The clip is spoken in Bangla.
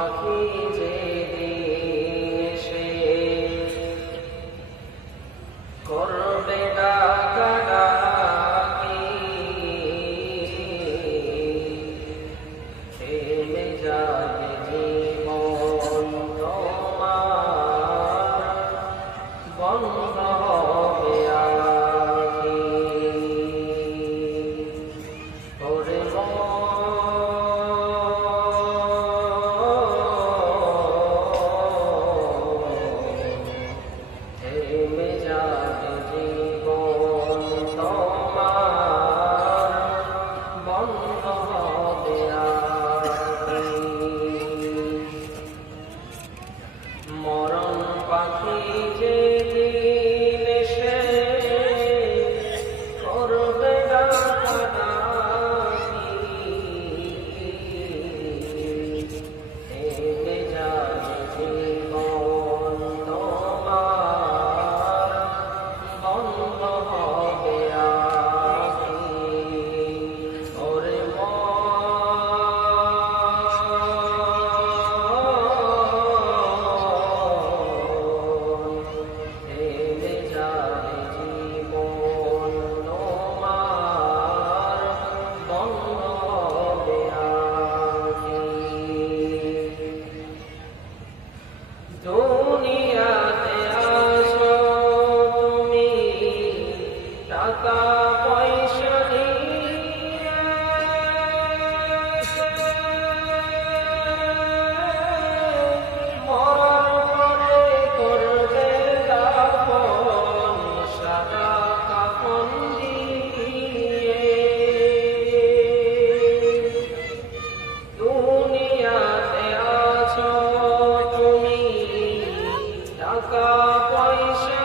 পাখি যে Amen. دونه 光阴。